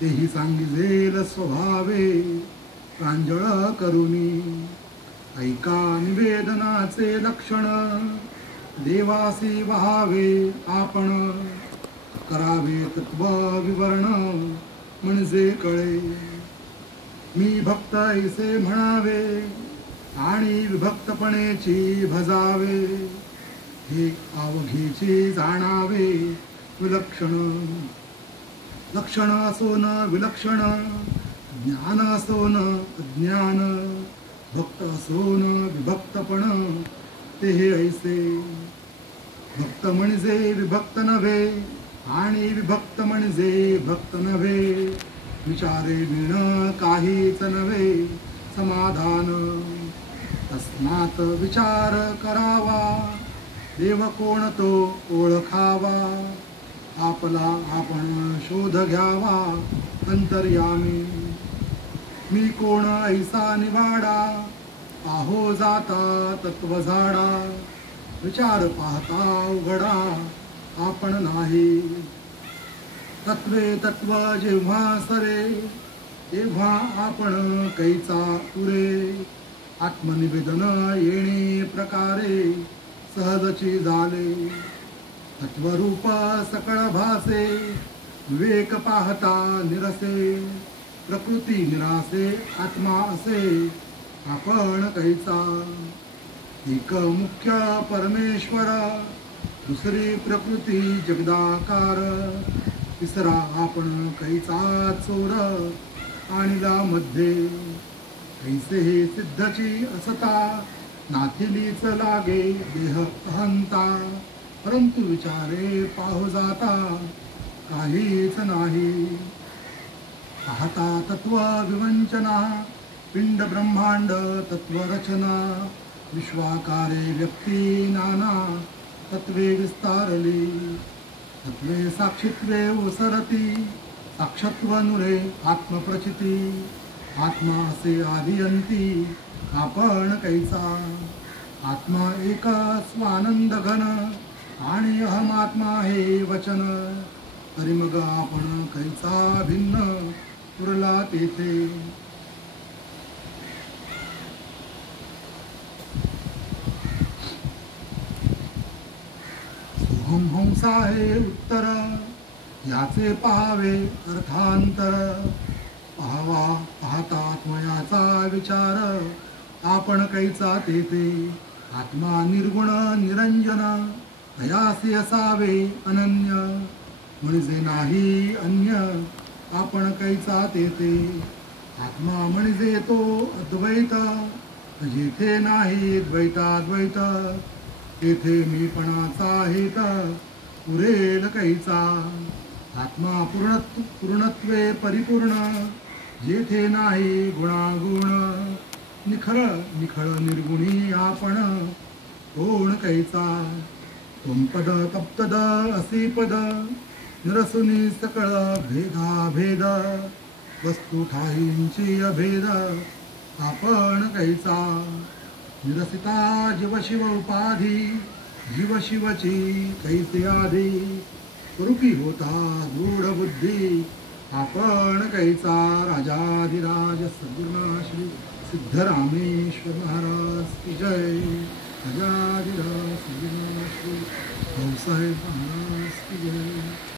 तेही सांगिजेल स्वभावे प्रांजळ करुणी. ऐका निवेदनाचे लक्षण देवासी वहावे आपण. करावे तत्व विवरण म्हणजे कळे. मी भक्त ऐसे म्हणावे आणि विभक्तपणेची भजावे. हे अवघीची जाणावे विलक्षण. लक्षण असो न विलक्षण, ज्ञान असो न अज्ञान. भक्त असो न विभक्तपण ते हे ऐसे. भक्त म्हणजे विभक्त नव्हे आणि विभक्त म्हणजे भक्त नव्हे. विचारे विण काहीच नव्हे समाधान. तस्मात विचार करावा देव कोण तो ओळखावा. आपला आपण शोध घ्यावा अंतर्यामी. मी कोण ऐसा निवाडा पाहो जाता तत्व झाडा. विचार पाहता उघडा आपण नाही. तत्वे तत्व जेव्हा सरे तेव्हा आपण कैचा पुरे. आत्मनिवेदन येणे प्रकारे सहजची झाले. तत्वरूप सकळ भासे विवेक पाहता निरसे. प्रकृती निरासे आत्मा असे आपण कैचा. एक मुख्य परमेश्वर, दुसरी प्रकृती जगदाकार. तिसरा आपण कैचा चोर आणला मध्ये. कैसे हे सिद्धची असता नाथिलीच लागे देह अहंता. परंतु विचारे पाहू जाता काहीच नाही. पाहता तत्व विवंचना पिंड ब्रह्मांड तत्वरचना. विश्वाकारे व्यक्ती नाना तत्वे विस्तारली. तत्वे साक्षित्वे ओसरती साक्षत्व नुरे आत्मप्रचिती. आत्मा असे आदियंती आपण कैचा. आत्मा एक स्वानंद घन आणि अहमात्मा हे वचन. तरी मग आपण कैचा भिन्न पुरला तेथे. सोहम हंसा हे उत्तर याचे पाहावे अर्थांतर. पाहता आत्मयाचा विचार आपण कैचा तेथे. आत्मा निर्गुण निरंजन दयासी असावे अनन्य. म्हणजे नाही अन्य आपण कैचा तेथे. आत्मा म्हणजे तो अद्वैत जेथे नाही द्वैताद्वैत. तेथे मीपणाचा हेत पुरेल कैचा. आत्मा पूर्णत्वे परिपूर्ण जेथे नाही गुणागुण. निखळ निखळ निर्गुणी आपण कोण कैचा. त्वंपद तप्तद असी पद निरसुनी सकळ भेदाभेद. वस्तू ठाईंची अभेद आपण कैचा. निरसिता जीवशिव उपाधी जीवशिवची कैसे आधी. रूपी होता दृढ बुद्धी आपण कैचा. राजाधिराज सद्गुरुनाथ श्री सिद्धरामेश्वर महाराज की जय. राजाधिराज सद्गुरुनाथ श्री भाऊसाहेब महाराज की जय.